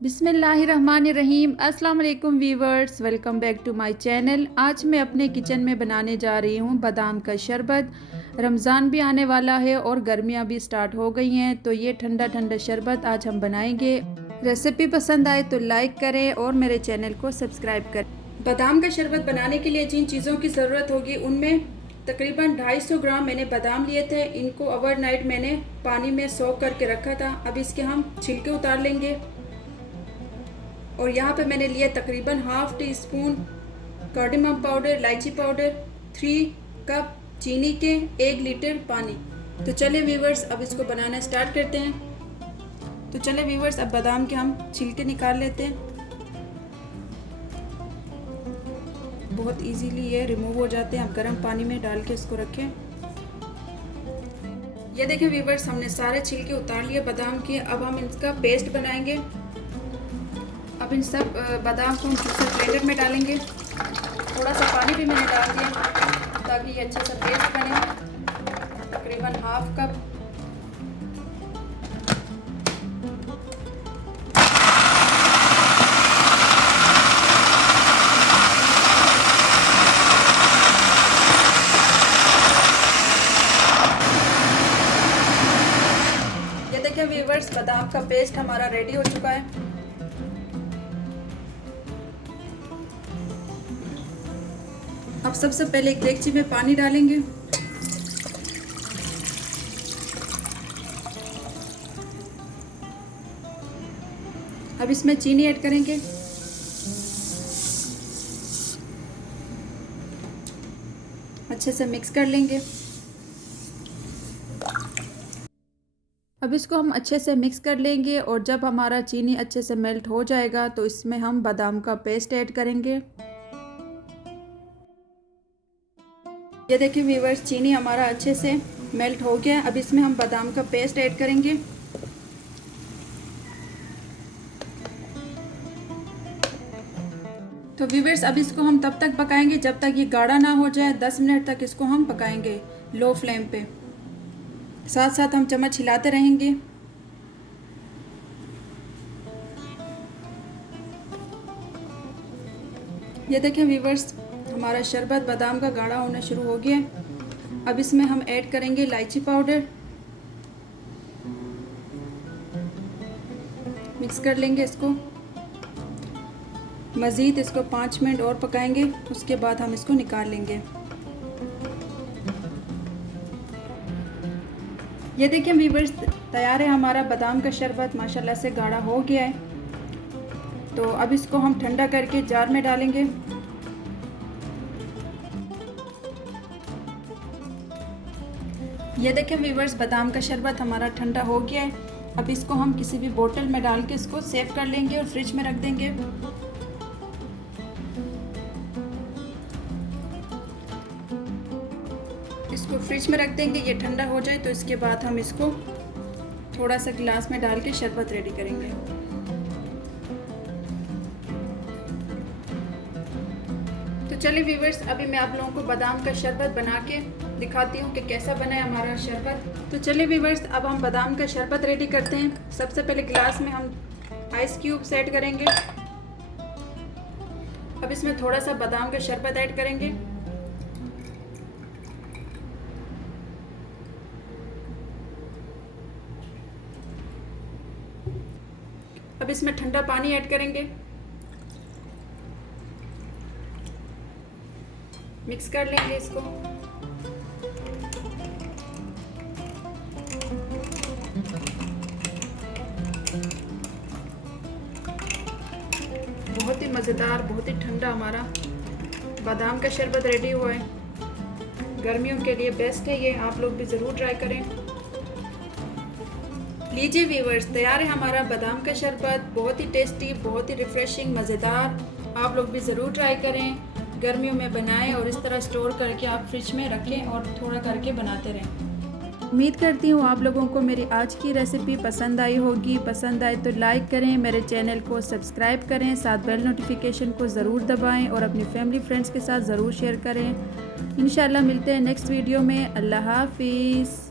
बिस्मिल्लाहिर्रहमानिर्रहीम। अस्सलाम वालेकुम viewers, welcome back to my channel. आज मैं अपने किचन में बनाने जा रही हूँ बादाम का शरबत। रमज़ान भी आने वाला है और गर्मियाँ भी स्टार्ट हो गई हैं, तो ये ठंडा ठंडा शरबत आज हम बनाएंगे। रेसिपी पसंद आए तो लाइक करें और मेरे चैनल को सब्सक्राइब करें। बादाम का शरबत बनाने के लिए जिन चीज़ों की ज़रूरत होगी उनमें तकरीबन 250 ग्राम मैंने बादाम लिए थे। इनको ओवरनाइट मैंने पानी में सोक करके रखा था। अब इसके हम छिलके उतार लेंगे। और यहाँ पे मैंने लिया तकरीबन half tea spoon cardamom powder, इलायची पाउडर, 3 कप चीनी के 1 लीटर पानी। तो चले व्यूवर्स, अब इसको बनाना स्टार्ट करते हैं। तो चले व्यूवर्स, अब बादाम के हम छिलके निकाल लेते हैं। बहुत इजीली ये रिमूव हो जाते हैं। अब गर्म पानी में डाल के इसको रखें। ये देखें व्यूवर्स, हमने सारे छिलके उतार लिए बादाम के। अब हम इसका पेस्ट बनाएंगे। अब इन सब बादाम को हम जूसर ब्लेंडर में डालेंगे। थोड़ा सा पानी भी मैंने डाल दिया ताकि ये अच्छे से पेस्ट बने। तकरीबन हाफ कप। ये देखिए व्यूवर्स, बादाम का पेस्ट हमारा रेडी हो चुका है। अब सबसे पहले एक देगची में पानी डालेंगे। अब इसमें चीनी ऐड करेंगे। अच्छे से मिक्स कर लेंगे। अब इसको हम अच्छे से मिक्स कर लेंगे और जब हमारा चीनी अच्छे से मेल्ट हो जाएगा तो इसमें हम बादाम का पेस्ट ऐड करेंगे। ये देखिए व्यूवर्स, चीनी हमारा अच्छे से मेल्ट हो गया। अब इसमें हम बादाम का पेस्ट ऐड करेंगे। तो व्यूवर्स, अब इसको हम तब तक पकाएंगे जब तक ये गाढ़ा ना हो जाए। 10 मिनट तक इसको हम पकाएंगे लो फ्लेम पे। साथ साथ हम चम्मच हिलाते रहेंगे। ये देखें व्यूवर्स, हमारा शरबत बादाम का गाढ़ा होना शुरू हो गया है। अब इसमें हम ऐड करेंगे इलायची पाउडर। मिक्स कर लेंगे इसको। मज़ीद इसको 5 मिनट और पकाएंगे, उसके बाद हम इसको निकाल लेंगे। ये देखिए व्यूवर्स, तैयार है हमारा बादाम का शरबत। माशाल्लाह से गाढ़ा हो गया है। तो अब इसको हम ठंडा करके जार में डालेंगे। ये देखें व्यूवर्स, बादाम का शरबत हमारा ठंडा हो गया है। अब इसको हम किसी भी बोतल में डाल के इसको सेव कर लेंगे और फ्रिज में रख देंगे। इसको फ्रिज में रख देंगे, ये ठंडा हो जाए तो इसके बाद हम इसको थोड़ा सा गिलास में डाल के शरबत रेडी करेंगे। तो चलिए व्यूवर्स, अभी मैं आप लोगों को बादाम का शरबत बना के दिखाती हूँ कि कैसा बना है हमारा शरबत। तो चलिए व्यूवर्स, अब हम बादाम का शरबत रेडी करते हैं। सबसे पहले गिलास में हम आइस क्यूब्स ऐड करेंगे। अब इसमें थोड़ा सा बादाम का शरबत ऐड करेंगे। अब इसमें ठंडा पानी ऐड करेंगे। मिक्स कर लेंगे इसको। बहुत ही मज़ेदार, बहुत ही ठंडा हमारा बादाम का शरबत रेडी हुआ है। गर्मियों के लिए बेस्ट है ये, आप लोग भी ज़रूर ट्राई करें। लीजिए व्यूवर्स, तैयार है हमारा बादाम का शरबत। बहुत ही टेस्टी, बहुत ही रिफ्रेशिंग, मज़ेदार। आप लोग भी ज़रूर ट्राई करें। गर्मियों में बनाएं और इस तरह स्टोर करके आप फ्रिज में रखें और थोड़ा करके बनाते रहें। उम्मीद करती हूँ आप लोगों को मेरी आज की रेसिपी पसंद आई होगी। पसंद आए तो लाइक करें, मेरे चैनल को सब्सक्राइब करें, साथ बेल नोटिफिकेशन को ज़रूर दबाएं और अपनी फैमिली फ्रेंड्स के साथ ज़रूर शेयर करें। इंशाल्लाह मिलते हैं नेक्स्ट वीडियो में। अल्लाह हाफिज़।